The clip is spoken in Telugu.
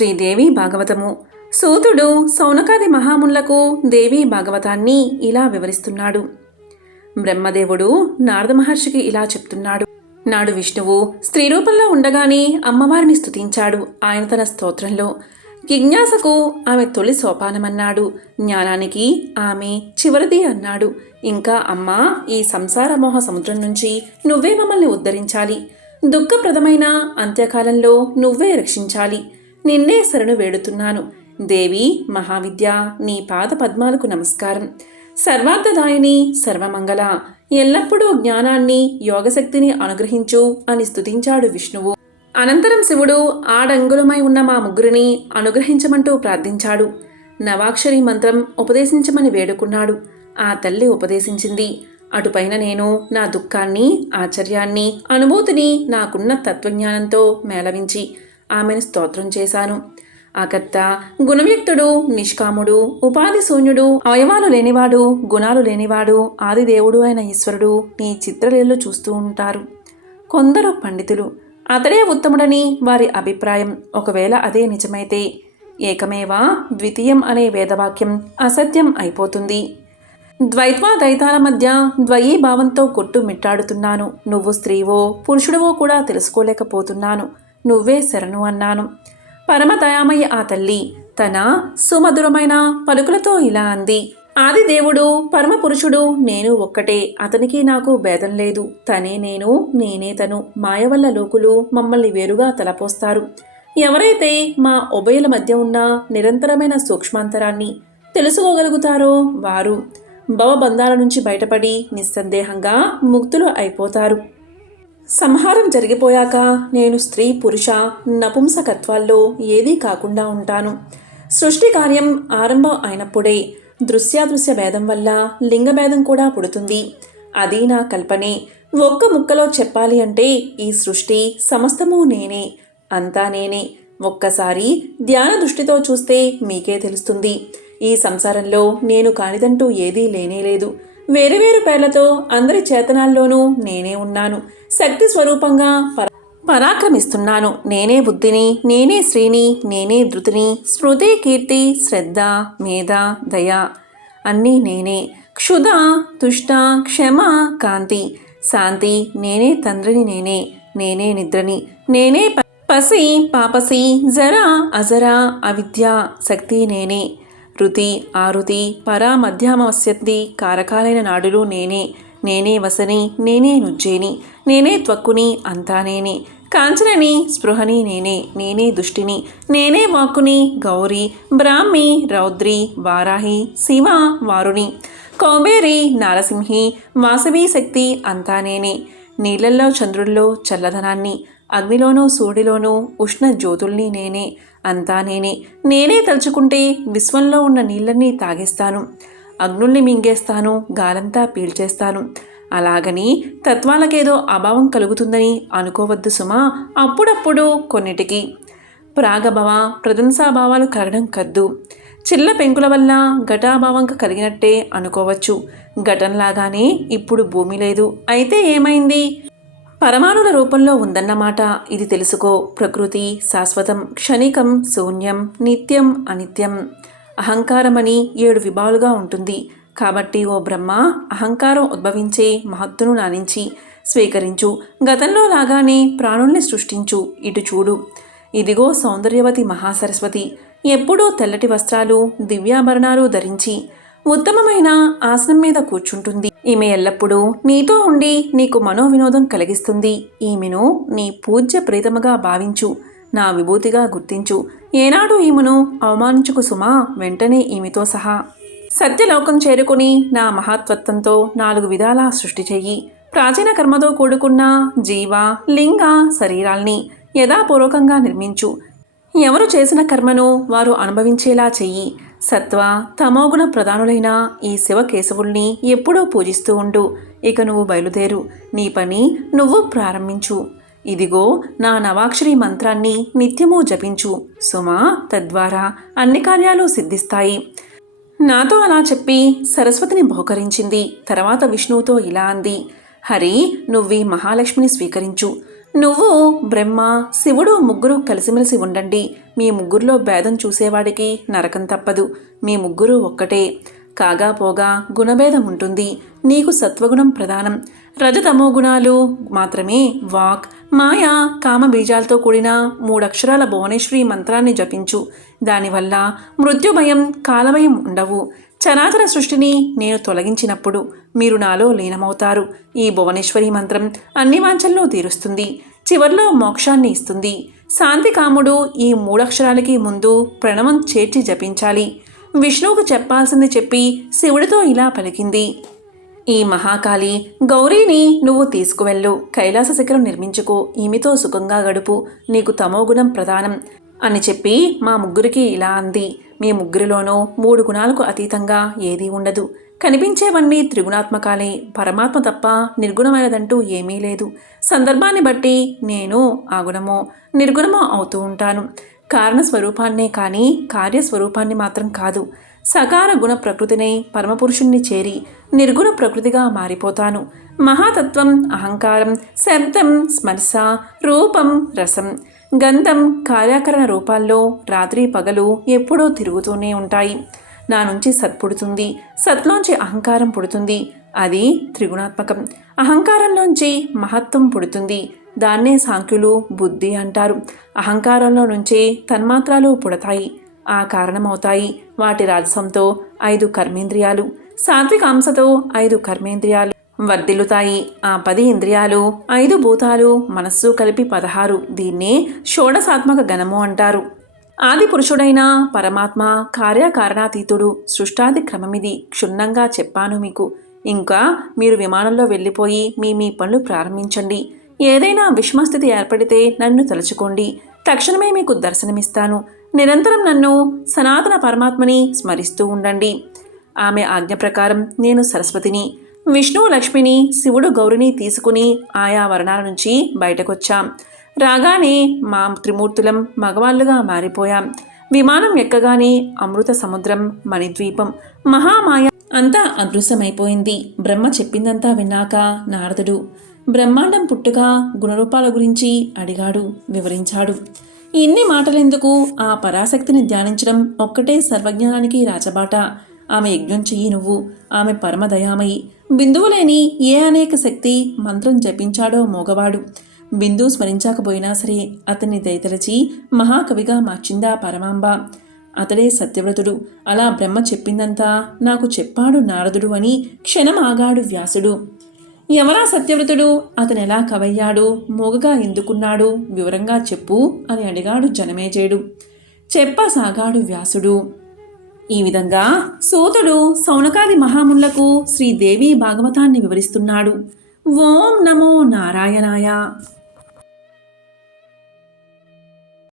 శ్రీదేవి భాగవతము. సూతుడు సౌనకాది మహామునులకు దేవీ భాగవతాన్ని ఇలా వివరిస్తున్నాడు. బ్రహ్మదేవుడు నారద మహర్షికి ఇలా చెప్తున్నాడు. నాడు విష్ణువు స్త్రీ రూపంలో ఉండగానే అమ్మవారిని స్తుతించాడు. ఆయన తన స్తోత్రంలో జిజ్ఞాసకు ఆమె తొలి సోపానమన్నాడు, జ్ఞానానికి ఆమె చివరిది అన్నాడు. ఇంకా అమ్మా, ఈ సంసార మోహ సముద్రం నుంచి నువ్వే మమ్మల్ని ఉద్ధరించాలి. దుఃఖప్రదమైన అంత్యకాలంలో నువ్వే రక్షించాలి. నిన్నే శరణు వేడుతున్నాను. దేవి మహావిద్య, నీ పాద పద్మాలకు నమస్కారం. సర్వార్థదాయిని, సర్వమంగళ, ఎల్లప్పుడూ జ్ఞానాన్ని యోగశక్తిని అనుగ్రహించు అని స్తుతించాడు విష్ణువు. అనంతరం శివుడు ఆడంగులమై ఉన్న మా ముగ్గురిని అనుగ్రహించమంటూ ప్రార్థించాడు. నవాక్షరి మంత్రం ఉపదేశించమని వేడుకున్నాడు. ఆ తల్లి ఉపదేశించింది. అటుపైన నేను నా దుఃఖాన్ని, ఆశ్చర్యాన్ని, అనుభూతిని నాకున్న తత్వజ్ఞానంతో మేళవించి ఆమెను స్తోత్రం చేశాను. ఆకర్త, గుణవ్యక్తుడు, నిష్కాముడు, ఉపాధి శూన్యుడు, అవయవాలు లేనివాడు, గుణాలు లేనివాడు, ఆదిదేవుడు అయిన ఈశ్వరుడు నీ చిత్రలీలలు చూస్తూ ఉంటారు. కొందరు పండితులు అతడే ఉత్తముడని వారి అభిప్రాయం. ఒకవేళ అదే నిజమైతే ఏకమేవా ద్వితీయం అనే వేదవాక్యం అసత్యం అయిపోతుంది. ద్వైతాల మధ్య ద్వయీ భావంతో కొట్టుమిట్టాడుతున్నాను. నువ్వు స్త్రీవో పురుషుడివో కూడా తెలుసుకోలేకపోతున్నాను. నువ్వే శరణు అన్నాను. పరమదయామయ్య ఆ తల్లి తన సుమధురమైన పలుకులతో ఇలా అంది. ఆదిదేవుడు పరమపురుషుడు నేను ఒక్కటే. అతనికి నాకు భేదం లేదు. తనే నేను, నేనే తను. మాయ వల్ల లోకులు మమ్మల్ని వేరుగా తలపోస్తారు. ఎవరైతే మా ఉభయుల మధ్య ఉన్న నిరంతరమైన సూక్ష్మాంతరాన్ని తెలుసుకోగలుగుతారో వారు భవబంధాల నుంచి బయటపడి నిస్సందేహంగా ముక్తులు అయిపోతారు. సంహారం జరిగిపోయాక నేను స్త్రీ పురుష నపుంసకత్వాల్లో ఏదీ కాకుండా ఉంటాను. సృష్టి కార్యం ఆరంభం అయినప్పుడే దృశ్యాదృశ్య భేదం వల్ల లింగభేదం కూడా పుడుతుంది. అది నా కల్పనే. ఒక్క ముక్కలో చెప్పాలి అంటే ఈ సృష్టి సమస్తము నేనే, అంతా నేనే. ఒక్కసారి ధ్యాన దృష్టితో చూస్తే మీకే తెలుస్తుంది. ఈ సంసారంలో నేను కానిదంటూ ఏదీ లేనేలేదు. వేరువేరు పేర్లతో అందరి చేతనాల్లోనూ నేనే ఉన్నాను. శక్తి స్వరూపంగా పరాక్రమిస్తున్నాను. నేనే బుద్ధిని, నేనే శ్రీని, నేనే ధృతిని, స్మృతి, కీర్తి, శ్రద్ధ, మేధ, దయ అన్నీ నేనే. క్షుధ, తుష్ట, క్షమ, కాంతి, శాంతి, నేనే తండ్రిని, నేనే నిద్రని, నేనే పసి, పాపసి, జర, అజర, అవిద్య, శక్తి నేనే. రుతి, ఆరుతి, పర, మధ్యమవస్యతి, కారకాలైన నాడులు నేనే వసని, నేనే నుజ్జేని, నేనే త్వక్కుని, అంతా నేనే. కాంచనని, స్పృహని నేనే దుష్టిని, నేనే వాక్కుని, గౌరి, బ్రాహ్మి, రౌద్రి, వారాహి, శివ, వారుని, కౌబేరి, నారసింహి, వాసవి శక్తి, అంతా నేనే. నీళ్లల్లో చంద్రుల్లో చల్లదనాన్ని, అగ్నిలోనూ సూర్యుడిలోనూ ఉష్ణ జ్యోతుల్ని నేనే, అంతా నేనే. నేనే తలుచుకుంటే విశ్వంలో ఉన్న నీళ్ళన్నీ తాగేస్తాను, అగ్నుల్ని మింగేస్తాను, గాలంతా పీల్చేస్తాను. అలాగని తత్వాలకేదో అభావం కలుగుతుందని అనుకోవద్దు సుమా. అప్పుడప్పుడు కొన్నిటికి ప్రాగభావ, ప్రశంసాభావాలు కలగడం కద్దు. చిల్ల పెంకుల వల్ల ఘటాభావం కలిగినట్టే అనుకోవచ్చు. ఘటంలాగానే ఇప్పుడు భూమి లేదు. అయితే ఏమైంది? పరమాణుల రూపంలో ఉందన్నమాట. ఇది తెలుసుకో. ప్రకృతి శాశ్వతం, క్షణికం, శూన్యం, నిత్యం, అనిత్యం. అహంకారమని 7 విభాలుగా ఉంటుంది. కాబట్టి ఓ బ్రహ్మ, అహంకారం ఉద్భవించే మహత్తును నానించి స్వీకరించు. గతంలో లాగానే ప్రాణుల్ని సృష్టించు. ఇటు చూడు. ఇదిగో సౌందర్యవతి మహాసరస్వతి. ఎప్పుడూ తెల్లటి వస్త్రాలు, దివ్యాభరణాలు ధరించి ఉత్తమమైన ఆసనం మీద కూర్చుంటుంది. ఈమె ఎల్లప్పుడూ నీతో ఉండి నీకు మనోవినోదం కలిగిస్తుంది. ఈమెను నీ పూజ్య ప్రీతముగా భావించు, నా విభూతిగా గుర్తించు. ఏనాడు ఈమెను అవమానించుకు సుమా. వెంటనే ఈమెతో సహా సత్యలోకం చేరుకుని నా మహత్వత్వంతో 4 విధాలా సృష్టి చెయ్యి. ప్రాచీన కర్మతో కూడుకున్న జీవ, లింగ శరీరాల్ని యథాపూర్వకంగా నిర్మించు. ఎవరు చేసిన కర్మను వారు అనుభవించేలా చెయ్యి. సత్వ తమోగుణ ప్రధానులైన ఈ శివకేశవుల్ని ఎప్పుడూ పూజిస్తూ ఉండు. ఇక నువ్వు బయలుదేరు. నీ పని నువ్వు ప్రారంభించు. ఇదిగో నా నవాక్షరి మంత్రాన్ని నిత్యము జపించు సుమా. తద్వారా అన్ని కార్యాలు సిద్ధిస్తాయి. నాతో అలా చెప్పి సరస్వతిని బహుకరించింది. తర్వాత విష్ణువుతో ఇలా అంది. హరి, నువ్వీ మహాలక్ష్మిని స్వీకరించు. నువ్వు, బ్రహ్మ, శివుడు ముగ్గురు కలిసిమెలిసి ఉండండి. మీ ముగ్గురులో భేదం చూసేవాడికి నరకం తప్పదు. మీ ముగ్గురు ఒక్కటే. కాగా పోగా గుణభేదం ఉంటుంది. నీకు సత్వగుణం ప్రధానం. రజతమో గుణాలు మాత్రమే వాక్, మాయ, కామ బీజాలతో కూడిన 3 అక్షరాల భువనేశ్వరి మంత్రాన్ని జపించు. దానివల్ల మృత్యుభయం, కాలభయం ఉండవు. చరాచర సృష్టిని నేను తొలగించినప్పుడు మీరు నాలో లీనమవుతారు. ఈ భువనేశ్వరి మంత్రం అన్ని వాంఛల్లో తీరుస్తుంది. చివర్లో మోక్షాన్ని ఇస్తుంది. శాంతి కాముడు ఈ 3 అక్షరాలకి ముందు ప్రణవం చేర్చి జపించాలి. విష్ణువుకు చెప్పాల్సింది చెప్పి శివుడితో ఇలా పలికింది. ఈ మహాకాళి గౌరీని నువ్వు తీసుకువెళ్ళు. కైలాస శిఖరం నిర్మించుకో. ఈమెతో సుఖంగా గడుపు. నీకు తమోగుణం ప్రధానం అని చెప్పి మా ముగ్గురికి ఇలా అంది. మీ ముగ్గురిలోనూ 3 గుణాలకు అతీతంగా ఏదీ ఉండదు. కనిపించేవన్నీ త్రిగుణాత్మకాలే. పరమాత్మ తప్ప నిర్గుణమైనదంటూ ఏమీ లేదు. సందర్భాన్ని బట్టి నేను ఆ గుణమో నిర్గుణమో అవుతూ ఉంటాను. కారణస్వరూపాన్నే కానీ కార్యస్వరూపాన్ని మాత్రం కాదు. సకార గుణ ప్రకృతిని పరమపురుషుణ్ణి చేరి నిర్గుణ ప్రకృతిగా మారిపోతాను. మహాతత్వం, అహంకారం, శబ్దం, స్పర్శ, రూపం, రసం, గంధం కార్యాకరణ రూపాల్లో రాత్రి పగలు ఎప్పుడూ తిరుగుతూనే ఉంటాయి. నా నుంచి సత్ పుడుతుంది. సత్లోంచి అహంకారం పుడుతుంది. అది త్రిగుణాత్మకం. అహంకారంలోంచి మహత్వం పుడుతుంది. దాన్నే సాంఖ్యులు బుద్ధి అంటారు. అహంకారంలో నుంచే తన్మాత్రాలు పుడతాయి, ఆ కారణమవుతాయి. వాటి రాజసంతో 5 కర్మేంద్రియాలు, సాత్విక అంశతో 5 కర్మేంద్రియాలు వర్ధిల్లుతాయి. ఆ 10 ఇంద్రియాలు, 5 భూతాలు, మనస్సు కలిపి 16. దీన్నే షోడశాత్మక గణము అంటారు. ఆది పురుషుడైన పరమాత్మ కార్యకారణాతీతుడు. సృష్టాది క్రమమిది క్షుణ్ణంగా చెప్పాను మీకు. ఇంకా మీరు విమానంలో వెళ్ళిపోయి మీ పనులు ప్రారంభించండి. ఏదైనా విషమస్థితి ఏర్పడితే నన్ను తలుచుకోండి. తక్షణమే మీకు దర్శనమిస్తాను. నిరంతరం నన్ను సనాతన పరమాత్మని స్మరిస్తూ ఉండండి. ఆమె ఆజ్ఞ ప్రకారం నేను సరస్వతిని, విష్ణువు లక్ష్మిని, శివుడు గౌరిని తీసుకుని ఆయా వర్ణాల నుంచి బయటకొచ్చాం. రాగానే మా త్రిమూర్తులం మగవాళ్ళుగా మారిపోయాం. విమానం ఎక్కగానే అమృత సముద్రం, మణిద్వీపం, మహామాయ అంతా అదృశ్యమైపోయింది. బ్రహ్మ చెప్పిందంతా విన్నాక నారదుడు బ్రహ్మాండం పుట్టుక గుణరూపాల గురించి అడిగాడు, వివరించాడు. ఇన్ని మాటలెందుకు? ఆ పరాశక్తిని ధ్యానించడం ఒక్కటే సర్వజ్ఞానానికి రాచబాట. ఆమె యజ్ఞం చెయ్యి నువ్వు. ఆమె పరమదయామయి. బిందువులేని ఏ అనేక శక్తి మంత్రం జపించాడో మోగవాడు. బిందువు స్మరించకపోయినా సరే అతన్ని దయతలచి మహాకవిగా మార్చిందా పరమాంబ. అతడే సత్యవ్రతుడు. అలా బ్రహ్మ చెప్పిందంతా నాకు చెప్పాడు నారదుడు అని క్షణం ఆగాడు వ్యాసుడు. ఎవరా సత్యవ్రతుడు? అతనెలా కవయ్యాడు? మోగగా ఎందుకున్నాడు? వివరంగా చెప్పు అని అడిగాడు జనమేజయుడు. చెప్పసాగాడు వ్యాసుడు. ఈ విధంగా సూతుడు సౌనకాది మహామునులకు శ్రీదేవి భాగవతాన్ని వివరిస్తున్నాడు. ఓం నమో నారాయణాయ.